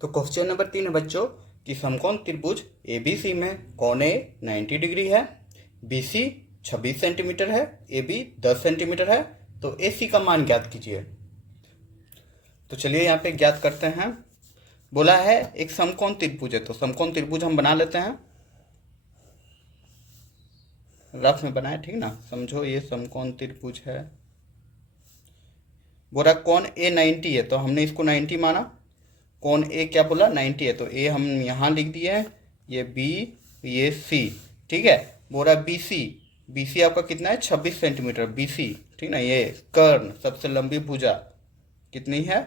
तो question number 3 है बच्चों कि समकोण त्रिभुज ABC में कोण A 90 डिग्री है, BC 26 सेंटीमीटर है, AB 10 सेंटीमीटर है, तो AC का मान ज्ञात कीजिए। तो चलिए यहाँ पे ज्ञात करते हैं। बोला है एक समकोण त्रिभुज है, तो समकोण त्रिभुज हम बना लेते हैं, रफ में बनाए, ठीक ना। समझो ये समकोण त्रिभुज है। बोला कोण A 90 है, तो हमने इसको 90 माना। कोण A क्या बोला 90 है, तो A हम यहाँ लिख दिए हैं, ये B ये C, ठीक है। बोला BC आपका कितना है 26 सेंटीमीटर BC, ठीक ना। ये कर्ण सबसे लंबी भुजा कितनी है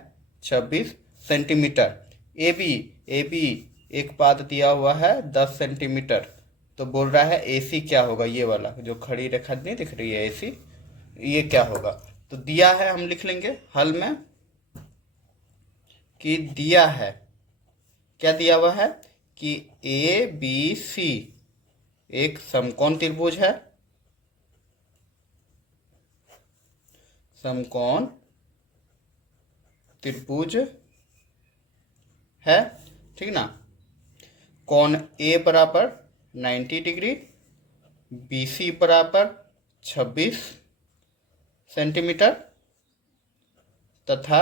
26 सेंटीमीटर। AB एक पाद दिया हुआ है 10 सेंटीमीटर, तो बोल रहा है AC क्या होगा, ये वाला जो खड़ी रेखा नहीं दिख रही है AC, ये क्या होगा। तो दिया है, हम लिख लेंगे हल में कि दिया है, क्या दिया हुआ है कि ABC एक समकोण त्रिभुज है, समकोण त्रिभुज है, ठीक ना। कोण A बराबर 90 डिग्री, BC बराबर 26 सेंटीमीटर तथा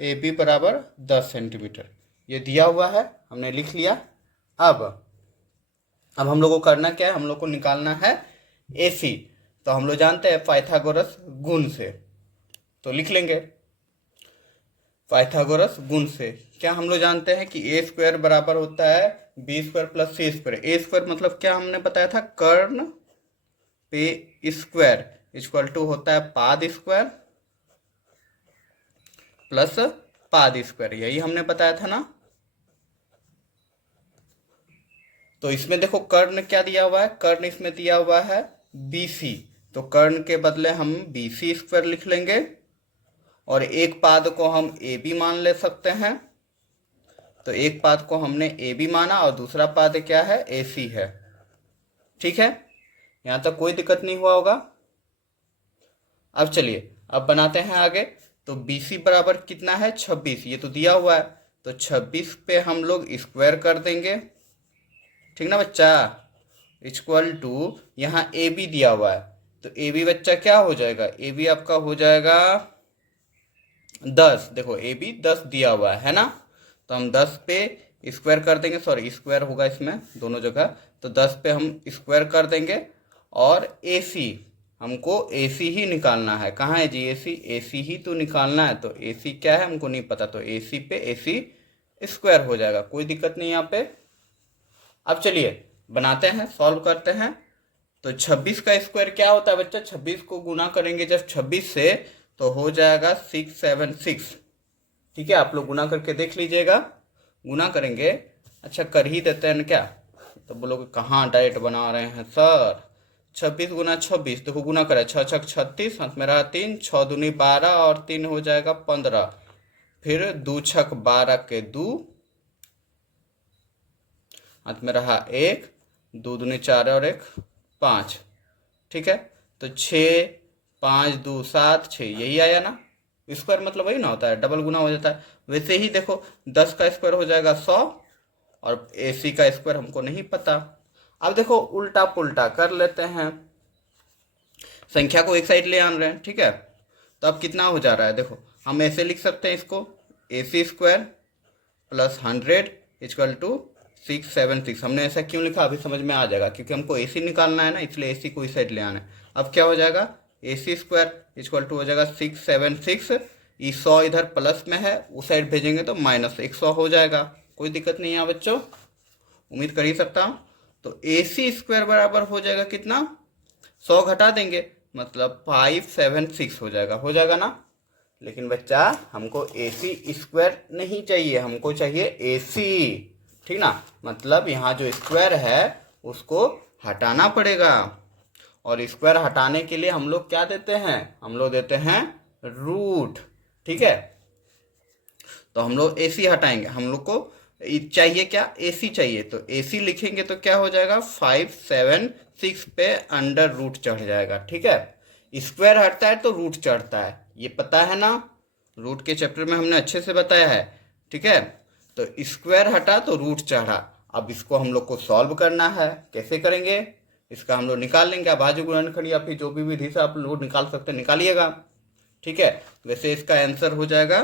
AB बराबर 10 सेंटीमीटर, ये दिया हुआ है, हमने लिख लिया। अब हम लोग को करना क्या है, हम लोग को निकालना है AC। तो हम लोग जानते हैं पाइथागोरस गुण से, तो लिख लेंगे पाइथागोरस गुण से। क्या हम लोग जानते हैं कि A स्क्वायर बराबर होता है B square plus C square. A square मतलब क्या हमने बताया था, कर्ण पे स्क्वायर इक्वल टू होता है पाद स्क्वायर प्लस पाद स्क्वायर, यही हमने बताया था ना। तो इसमें देखो कर्ण क्या दिया हुआ है, कर्ण इसमें दिया हुआ है BC, तो कर्ण के बदले हम BC स्क्वायर लिख लेंगे और एक पाद को हम AB मान ले सकते हैं। तो एक पाद को हमने AB माना और दूसरा पाद क्या है AC है, ठीक है। यहां तक कोई दिक्कत नहीं हुआ होगा। अब चलिए अब बनाते हैं आगे। तो BC बराबर कितना है 26, ये तो दिया हुआ है, तो 26 पे हम लोग स्क्वायर कर देंगे, ठीक ना बच्चा। इक्वल टू यहाँ AB दिया हुआ है, तो AB बच्चा क्या हो जाएगा, AB आपका हो जाएगा 10। देखो AB 10 दिया हुआ है ना, तो हम 10 पे स्क्वायर कर देंगे, सॉरी स्क्वायर होगा इसमें दोनों जगह, तो 10 पे हम स्क्वायर कर देंगे। और AC हमको AC ही निकालना है, कहाँ है जी AC ही तो निकालना है, तो AC क्या है हमको नहीं पता, तो AC पे AC स्क्वायर हो जाएगा, कोई दिक्कत नहीं यहाँ पे। अब चलिए बनाते हैं, सॉल्व करते हैं। तो 26 का स्क्वायर क्या होता है बच्चा, 26 को गुना करेंगे जब 26 से तो हो जाएगा 676, ठीक है। आप लोग गुना करके देख लीजिएगा, गुना करेंगे। अच्छा कर ही देते हैं क्या, तो बोलोगे कहाँ डायरेक्ट बना रहे हैं सर। 26 गुना 26, देखो गुना करें 6 छक 36, हाथ में रहा 3, 6 दूनी 12 और 3 हो जाएगा 15, फिर 2 छक 12 के 2, हाथ में रहा 1, 2 दूनी 4 और 1 5, ठीक है। तो 6 5 2 7 6, यही आया ना। स्क्वायर मतलब वही ना होता है, डबल गुना हो जाता है। वैसे ही देखो 10 का स्क्वायर हो जाएगा 100 और AC का स्क्वायर हमको नहीं पता। अब देखो उल्टा पुल्टा कर लेते हैं, संख्या को एक साइड ले आन रहे हैं, ठीक है। तो अब कितना हो जा रहा है, देखो हम ऐसे लिख सकते हैं इसको, AC square plus 100 equal to 676। हमने ऐसा क्यों लिखा अभी समझ में आ जाएगा, क्योंकि हमको AC निकालना है ना, इसलिए AC को इस साइड ले आना है। अब क्या हो जाएगा, AC स्क्वायर इक्वल टू हो जाएगा 676, ये 100 इधर प्लस में है, उस साइड भेजेंगे तो माइनस 100 हो जाएगा, कोई दिक्कत नहीं है बच्चों, उम्मीद कर ही सकता हूँ। तो AC स्क्वायर बराबर हो जाएगा कितना, 100 घटा देंगे मतलब 576 हो जाएगा ना। लेकिन बच्चा हमको AC स्क्वायर नहीं चाहिए, हमको चाहिए AC, ठीक ना। मतलब यहाँ जो स्क्वायर है उसको हटाना पड़ेगा, और स्क्वायर हटाने के लिए हम लोग क्या देते हैं, हम लोग देते हैं रूट, ठीक है। तो हम लोग AC हटाएंगे, हम लोग को चाहिए क्या AC चाहिए, तो AC लिखेंगे तो क्या हो जाएगा 576 पे अंडर रूट चढ़ जाएगा, ठीक है। स्क्वायर हटता है तो रूट चढ़ता है, ये पता है ना। रूट के चैप्टर में हमने अच्छे से बताया है, ठीक है। तो स्क्वायर हटा तो रूट चढ़ा। अब इसको हम लोग को सॉल्व करना है। कैसे करेंगे? इसका हम लोग निकाल लेंगे। अभाज्य गुणनखंड या फिर जो भी विधि से आप लोग निकाल सकते हैं, निकालिएगा, ठीक है। वैसे इसका आंसर हो जाएगा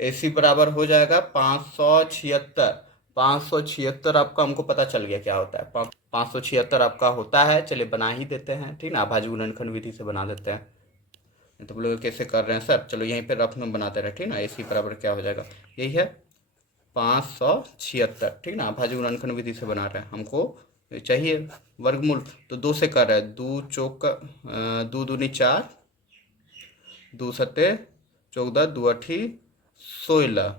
AC बराबर हो जाएगा 576। 576 आपका हमको पता चल गया क्या होता है। 576 आपका होता है। चलिए बना ही देते हैं, ठीक ना। अभाज्य गुणनखंड विधि से बना देते हैं। तो बोलोगे कैसे कर रहे हैं सर? चलो यहीं पे रफ में बनाते रहे, ठीक ना। AC बराबर क्या हो जाएगा? यही है 576, ठीक ना। अभाज्य गुणनखंड विधि से बना रहे हैं, हमको चाहिए वर्गमूल। तो 2 से कर रहे हैं, 2 चौक 2 दूनी 4, 2 सत्ते 14, 2 अठी 16,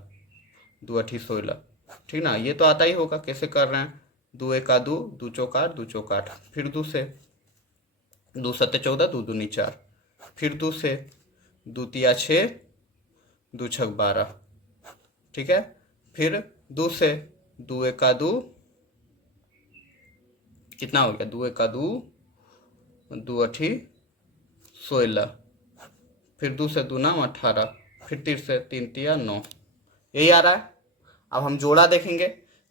2 अठी 16, ठीक ना। ये तो आता ही होगा। कैसे कर रहे हैं? 2 एका 2, 2 चौक 8, 2 चौक 8, फिर 2 से 2 सत्ते 14, 2 दूनी 4, फिर 2 से 2 तिया 6, 2 छक 12, ठीक है। फिर 2 से 2 एका 2, कितना हो गया? 2 एका 2, 2 अठी 16, फिर 2 से 2 नाम 18, फिर 3 से 3 तिया 9। यही आ रहा है। अब हम जोड़ा देखेंगे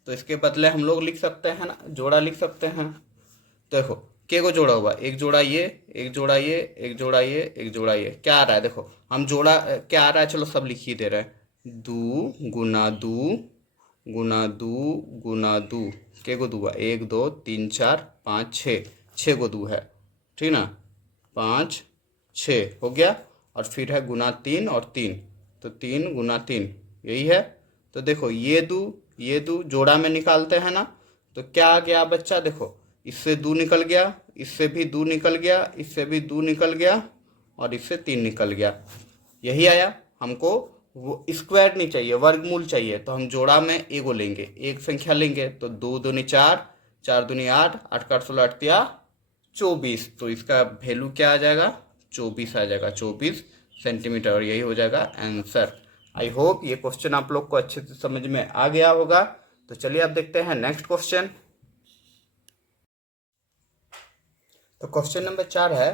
तो इसके बदले हम लोग लिख सकते हैं ना, जोड़ा लिख सकते हैं। तो देखो के को जोड़ा हुआ, एक जोड़ा ये, एक जोड़ा ये, एक जोड़ा ये, एक जोड़ा ये, क्या आ रहा है? देखो हम जोड़ा क्या आ रहा है, चलो सब लिख ही दे रहे हैं। 2 गुना 2 गुना 2 गुना 2, के को 2 है, 1 2 3 4 5 6, 6 को 2 है, ठीक ना। 5 6 हो गया। और फिर है गुना 3 और 3, तो 3 गुना 3, यही है। तो देखो ये दो जोड़ा में निकालते हैं ना, तो क्या आ गया बच्चा? देखो इससे 2 निकल गया, इससे भी 2 निकल गया, इससे भी 2 निकल गया, और इससे 3 निकल गया। यही आया। हमको वो स्क्वायर नहीं चाहिए, वर्गमूल चाहिए। तो हम जोड़ा में एगो लेंगे, एक संख्या लेंगे। तो 2 दूनी 4, 4 दूनी 8, 8 का 8 16 8 तिया 24। तो इसका वैल्यू क्या आ जाएगा? 24 आ जाएगा, 24 सेंटीमीटर। और यही हो जाएगा आंसर। आई होप ये क्वेश्चन आप लोग को अच्छे से समझ में आ गया होगा। तो चलिए अब देखते हैं नेक्स्ट क्वेश्चन। तो क्वेश्चन नंबर 4 है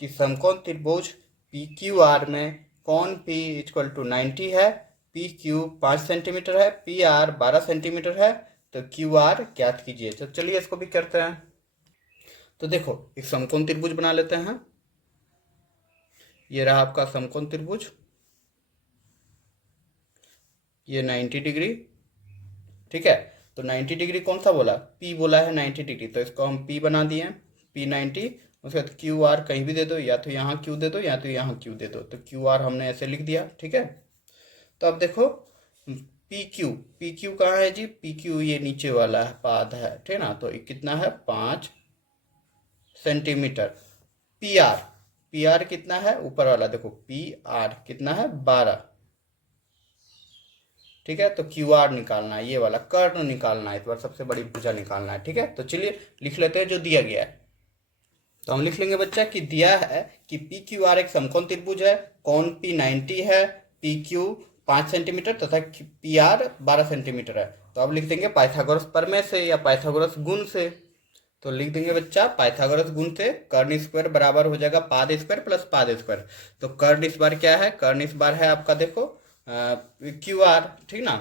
कि समकोण त्रिभुज PQR में कोण P इक्वल टू 90 है, PQ 5 सेंटीमीटर है, PR 12 सेंटीमीटर है। तो QR ज्ञात कीजिए। तो चलिए इसको भी करते हैं। तो देखो एक समकोण त्रिभुज बना लेते हैं। ये रहा आपका समकोण त्रिभुज, ये 90 डिग्री, ठीक है। तो 90 डिग्री कौन सा बोला? P बोला है 90 डिग्री, तो इसको हम P बना दिए, P 90। उसके बाद QR कहीं भी दे दो, या तो यहाँ Q दे दो या तो यहाँ Q दे दो। तो QR हमने ऐसे लिख दिया, ठीक है। तो अब देखो PQ कहाँ है जी? PQ ये नीचे वाला है, पाद है, ठीक ना। तो कितना है? 5 सेंटीमीटर। PR कितना है? ऊपर वाला देखो, PR कितना है? 12, ठीक है। तो QR निकालना है, ये वाला कर्ण निकालना है, इस बार सबसे बड़ी भुजा निकालना है, ठीक है। तो चलिए लिख लेते हैं जो दिया गया है। तो हम लिख लेंगे बच्चा कि दिया है कि PQR एक समकोण त्रिभुज है, कोण P 90 है, PQ 5 सेंटीमीटर तथा PR 12 सेंटीमीटर है। तो अब लिख देंगे पाइथागोरस प्रमेय से या पाइथागोरस गुण से। तो लिख देंगे बच्चा पाइथागोरस गुण से कर्ण स्क्वायर बराबर हो जाएगा पाद स्क्वायर प्लस पाद स्क्वायर। तो कर्ण इस बार क्या है? कर्ण इस बार है आपका देखो QR, ठीक ना।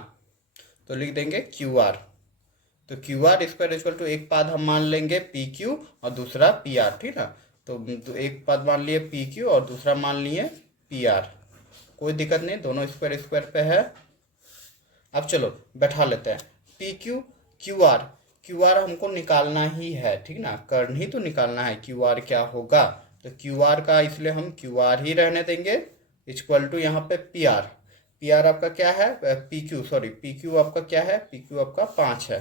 तो लिख देंगे QR। तो QR स्क्वायर इक्वल टू एक पद हम मान लेंगे PQ और दूसरा PR, ठीक है। तो एक पद मान लिए PQ और दूसरा मान लिए PR, कोई दिक्कत नहीं, दोनों स्क्वायर स्क्वायर पे है। अब चलो बैठा लेते हैं PQ QR हमको निकालना ही है, ठीक ना। कर्ण ही तो निकालना है, QR क्या होगा? तो QR का इसलिए हम QR ही रहने देंगे, इक्वल टू यहाँ पे PR आपका क्या है? PQ आपका क्या है? PQ आपका 5 है,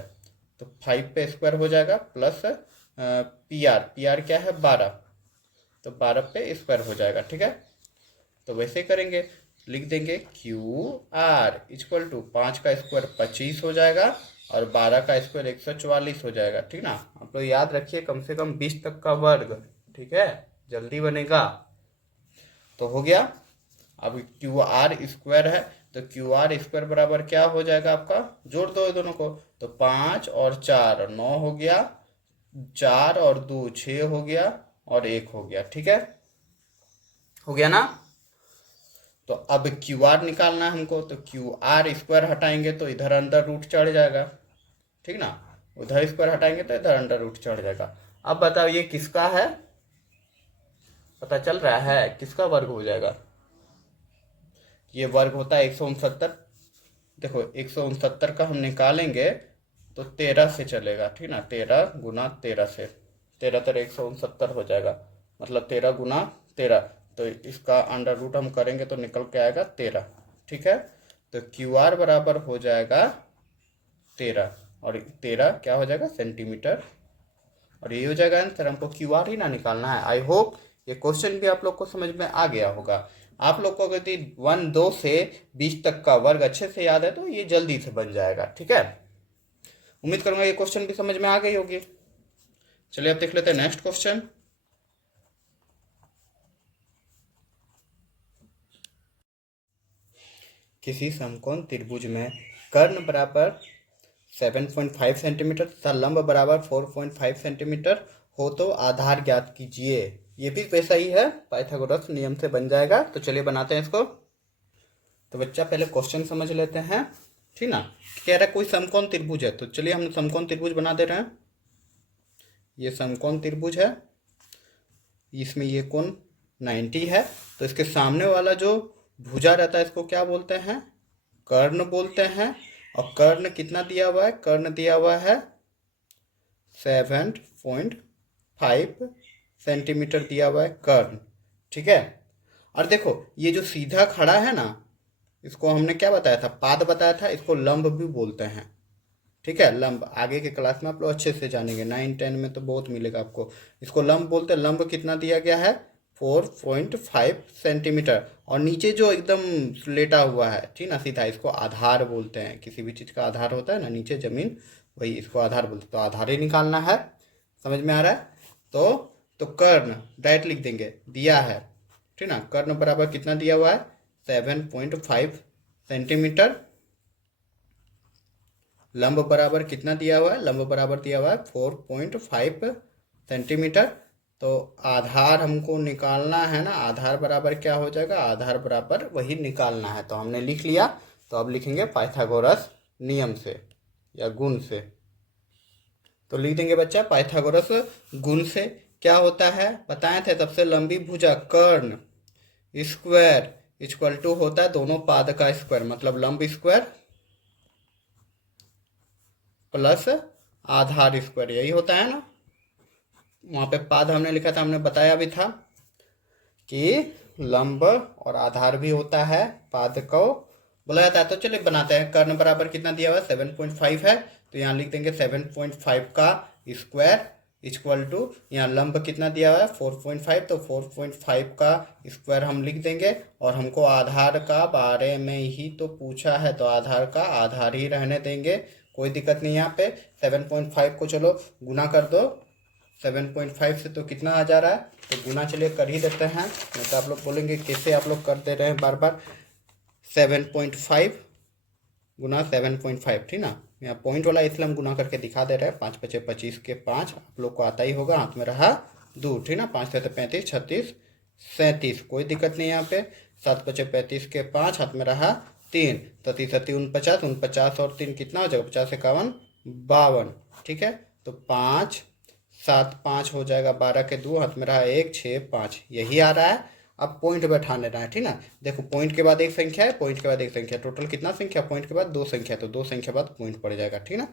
तो 5 पे स्क्वायर हो जाएगा, प्लस PR क्या है? 12, तो 12 पे स्क्वायर हो जाएगा, ठीक है। तो वैसे करेंगे, लिख देंगे QR इक्वल टू 5 का स्क्वायर 25 हो जाएगा और 12 का स्क्वायर 144 हो जाएगा, ठीक ना। आप लोग याद रखिए कम से कम 20 तक का वर्ग, ठीक है, जल्दी बनेगा। तो हो गया। अब QR स्क्वायर है, तो QR स्क्वायर बराबर क्या हो जाएगा आपका? जोड़ दो दोनों को, तो 5 और 4 9 हो गया, 4 और 2 6 हो गया, और 1 हो गया, ठीक है। हो गया ना। तो अब क्यू आर निकालना है हमको, तो क्यू आर स्क्वायर हटाएंगे तो इधर अंडर रूट चढ़ जाएगा, ठीक ना, उधर स्क्वायर हटाएंगे तो इधर अंडर रूट चढ़ जाएगा। अब बताओ ये किसका है, पता चल रहा है किसका वर्ग हो जाएगा? ये वर्ग होता है 169। देखो 169 का हम निकालेंगे तो 13 से चलेगा, ठीक ना, 13 गुना 13 से, 13 तेरह 169 हो जाएगा, मतलब 13 गुना 13, तो इसका अंडर रूट हम करेंगे तो निकल के आएगा 13, ठीक है। तो क्यू आर बराबर हो जाएगा 13, और 13 क्या हो जाएगा सेंटीमीटर, और ये हो जाएगा आंसर। हमको क्यू आर ही ना निकालना है। आई होप ये क्वेश्चन भी आप लोग को समझ में आ गया होगा। आप लोग को अगर 1 2 से 20 तक का वर्ग अच्छे से याद है तो ये जल्दी से बन जाएगा, ठीक है। उम्मीद करूंगा ये क्वेश्चन भी समझ में आ गई होगी। चलिए अब देख लेते हैं नेक्स्ट क्वेश्चन। किसी समकोण त्रिभुज में कर्ण बराबर 7.5 सेंटीमीटर तथा लंब बराबर 4.5 सेंटीमीटर हो तो आधार ज्ञात कीजिए। ये भी वैसा ही है, पाइथागोरस नियम से बन जाएगा। तो चलिए बनाते हैं इसको। तो बच्चा पहले क्वेश्चन समझ लेते हैं, ठीक ना। कह रहा है कोई समकोण त्रिभुज है, तो चलिए हम समकोण त्रिभुज बना दे रहे हैं। ये समकोण त्रिभुज है, इसमें ये कोण 90 है, तो इसके सामने वाला जो भुजा रहता है इसको क्या बोलते हैं? कर्ण बोलते हैं। और कर्ण कितना दिया हुआ है? कर्ण दिया हुआ है 7.5 सेंटीमीटर दिया हुआ है कर्ण, ठीक है। और देखो ये जो सीधा खड़ा है ना, इसको हमने क्या बताया था? पाद बताया था। इसको लंब भी बोलते हैं, ठीक है। लंब आगे के क्लास में आप लोग अच्छे से जानेंगे, 9 10 में तो बहुत मिलेगा आपको। इसको लंब बोलते हैं। लंब कितना दिया गया है? 4.5 सेंटीमीटर। और नीचे जो एकदम लेटा हुआ है, ठीक ना, सीधा, इसको आधार बोलते हैं। किसी भी चीज़ का आधार होता है ना, नीचे जमीन, वही इसको आधार बोलते हैं। तो आधार ही निकालना है। समझ में आ रहा है? तो कर्ण डायरेक्ट लिख देंगे, दिया है, ठीक ना। कर्ण बराबर कितना दिया हुआ है? 7.5 सेंटीमीटर। लंब बराबर कितना दिया हुआ है? लंब बराबर दिया हुआ है 4.5 सेंटीमीटर। तो आधार हमको निकालना है ना, आधार बराबर क्या हो जाएगा? आधार बराबर वही निकालना है। तो हमने लिख लिया। तो अब लिखेंगे पाइथागोरस नियम से या गुण से। तो लिख देंगे बच्चा पाइथागोरस गुण से। क्या होता है बताए थे? सबसे लंबी भुजा कर्ण स्क्वायर इक्वल टू होता है दोनों पाद का स्क्वायर, मतलब लंब स्क्वायर प्लस आधार स्क्वायर, यही होता है ना। वहाँ पे पाद हमने लिखा था, हमने बताया भी था कि लंब और आधार भी होता है, पाद को बोला जाता है। तो चलिए बनाते हैं। कर्ण बराबर कितना दिया हुआ है? 7.5 है, तो यहाँ लिख देंगे 7.5 का स्क्वायर इक्वल टू, यहाँ लंब कितना दिया हुआ है? 4.5, तो 4.5 का स्क्वायर हम लिख देंगे। और हमको आधार का बारे में ही तो पूछा है, तो आधार का आधार ही रहने देंगे, कोई दिक्कत नहीं। यहाँ पे 7.5 को चलो गुना कर दो 7.5 से, तो कितना आ जा रहा है? तो गुना चलिए कर ही देते हैं, नहीं तो आप लोग बोलेंगे कैसे आप लोग कर दे रहे हैं बार बार। 7.5 गुना 7.5, ठीक ना। यहाँ पॉइंट वाला इसलिए हम गुना करके दिखा दे रहे हैं। 5 5 25 के 5, आप लोग को आता ही होगा। हाथ में रहा 2, ठीक ना। 5 7 35 36 37, कोई दिक्कत नहीं यहाँ पे। 7 5 35 के 5, हाथ में रहा 3, 33 49 49 और 3 कितना हो जाएगा? 50 51 52, ठीक है। तो 5 7 5 हो जाएगा, 12 के 2, हाथ में रहा 1 6 5, यही आ रहा है। अब पॉइंट बैठा लेना है, ठीक ना। देखो पॉइंट के बाद एक संख्या है, पॉइंट के बाद एक संख्या, टोटल कितना संख्या? पॉइंट के बाद 2 संख्या, तो 2 संख्या बाद पॉइंट पड़ जाएगा, ठीक ना।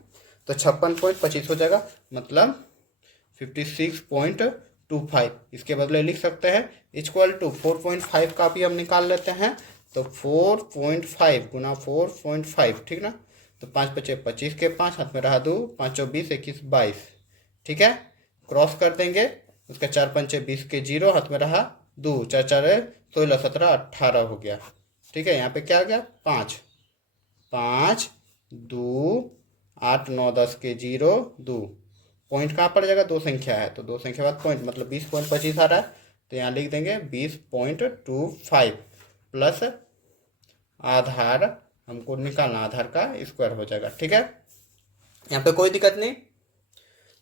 तो 56.25 हो जाएगा, मतलब 56.25। इसके बदले लिख सकते हैं इक्वल टू 4.5 का भी हम निकाल लेते हैं। तो 4.5 गुना 4.5, ठीक ना। तो 5 5 25 के 5, हाथ में रहा 2, 5 4 20 21 22, ठीक है। क्रॉस कर देंगे, उसका 4 5 20 के 0, हाथ में रहा 2, 4 4 16 17 18 हो गया, ठीक है। यहाँ पे क्या आ गया? 5 5 2 8 9 10 के 0 2, पॉइंट कहाँ पड़ जाएगा? 2 संख्या है, तो 2 संख्या बाद पॉइंट, मतलब 20.25 आ रहा है। तो यहाँ लिख देंगे 20.25 प्लस आधार हमको निकालना, आधार का स्क्वायर हो जाएगा, ठीक है। यहाँ पे कोई दिक्कत नहीं।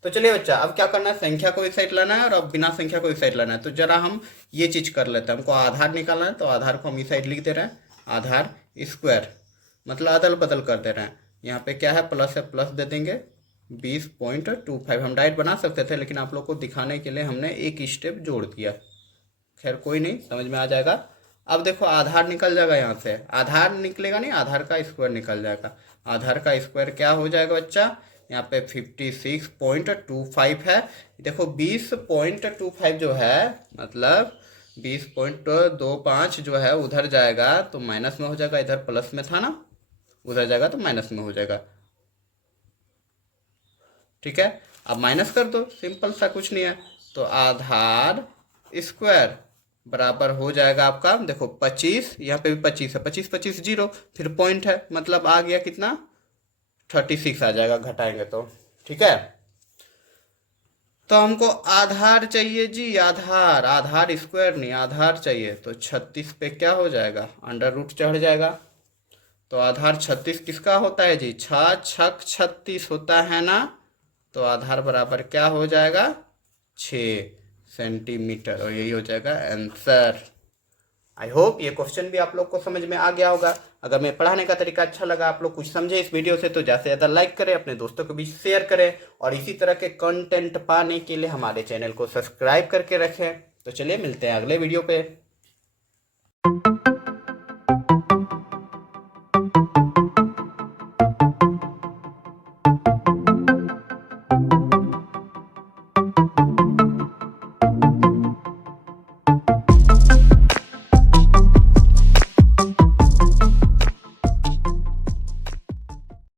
तो चलिए बच्चा, अब क्या करना है, संख्या को एक साइड लाना है और अब बिना संख्या को एक साइड लाना है। तो जरा हम ये चीज कर लेते हैं, हमको आधार निकालना है, तो आधार को हम इस साइड लिख दे रहे हैं, आधार स्क्वायर, मतलब अदल बदल कर दे रहे हैं। यहाँ पे क्या है, प्लस है, प्लस दे देंगे 20.25। हम डायरेक्ट बना सकते थे, लेकिन आप लोग को दिखाने के लिए हमने एक स्टेप जोड़ दिया। खैर कोई नहीं, समझ में आ जाएगा। अब देखो आधार निकल जाएगा, यहाँ से आधार निकलेगा नहीं, आधार का स्क्वायर निकल जाएगा। आधार का स्क्वायर क्या हो जाएगा बच्चा, यहाँ पे 56.25 है। देखो 20.25 जो है, मतलब 20.25 जो है उधर जाएगा तो माइनस में हो जाएगा, इधर प्लस में था ना, उधर जाएगा तो माइनस में हो जाएगा। ठीक है, अब माइनस कर दो, सिंपल सा, कुछ नहीं है। तो आधार स्क्वायर बराबर हो जाएगा आपका, देखो 25, यहाँ पे भी 25 है, 25 25 जीरो, फिर पॉइंट है, मतलब आ गया कितना, 36 आ जाएगा घटाएंगे तो। ठीक है, तो हमको आधार चाहिए जी, आधार, आधार स्क्वायर नहीं, आधार चाहिए। तो 36 पे क्या हो जाएगा, अंडर रूट चढ़ जाएगा। तो आधार 36 किसका होता है जी, 6 छक 36 होता है ना। तो आधार बराबर क्या हो जाएगा, 6 सेंटीमीटर, और यही हो जाएगा आंसर। आई होप ये क्वेश्चन भी आप लोग को समझ में आ गया होगा। अगर मैं पढ़ाने का तरीका अच्छा लगा, आप लोग कुछ समझे इस वीडियो से, तो ज़्यादा से ज़्यादा लाइक करें, अपने दोस्तों को भी शेयर करें, और इसी तरह के कंटेंट पाने के लिए हमारे चैनल को सब्सक्राइब करके रखें। तो चलिए मिलते हैं अगले वीडियो पे।